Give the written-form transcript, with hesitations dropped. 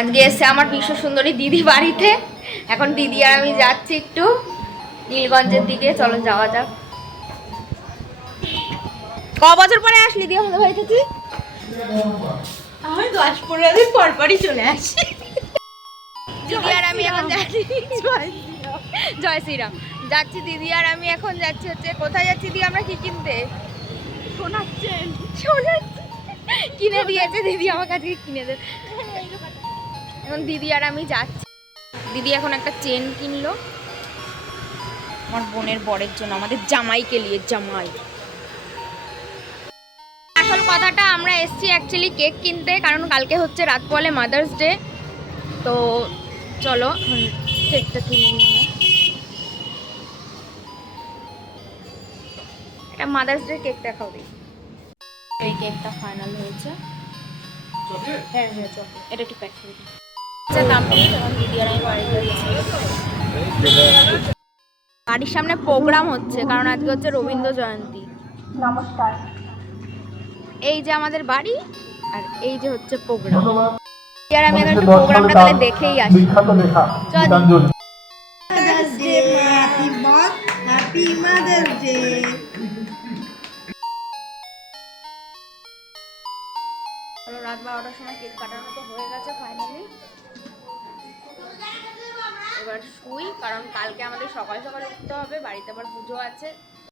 আজকে এসে আমার বিশ্ব সুন্দরী দিদি বাড়িতে। এখন দিদি আর আমি যাচ্ছি একটু নীলগঞ্জের দিকে, চলো যাওয়া যাক। ক বছর পরে আসলি দি আমাদের বাড়িতে তুই? আমি 10-15 দিন পর পরই চলে আসি। দিদি আর আমি এখন যাচ্ছি, জয় শ্রীরাম, যাচ্ছি দিদি আর আমি এখন যাচ্ছি হচ্ছে, কোথায় যাচ্ছি দিদি আমরা কি কিনতে? সোনার চেন কিনে দিয়েছে দিদি আমাকে, আজকে কিনে দে। এখন দিদি আর আমি যাচ্ছি। দিদি এখন একটা চেন কিনলো আমার বোনের বরের জন্য, আমাদের জামাইকে নিয়ে, জামাই। আসল কথাটা, আমরা এসছি অ্যাকচুয়ালি কেক কিনতে, কারণ কালকে হচ্ছে রাত পরে মাদার্স ডে। তো চলো কেকটা কিনে নিই। এটা মাদার্স ডে কেক দেখাও দিই। এই কেকটা ফাইনাল হয়েছে। হ্যাঁ হ্যাঁ চলো এটা একটু প্যাক করে দিই। আচ্ছা কমপ্লিট। এখন দিদি আর আমি বাড়ি যাচ্ছি। বাড়ির সামনে প্রোগ্রাম হচ্ছে, কারণ আজকে হচ্ছে রবীন্দ্র জয়ন্তী। নমস্কার। এই যে আমাদের বাড়ি, আর এই যে হচ্ছে প্রোগ্রাম। আর আমি এখন একটু প্রোগ্রামটা তাহলে দেখেই আসি। চল। Mother's day happy birth happy mother's day. রাত 12টার সময় কেক কাটানো তো হয়ে গেছে ফাইনালি। এবার শুই, কারণ কালকে আমাদের সকাল সকাল উঠতে হবে, বাড়িতে আবার পুজো আছে।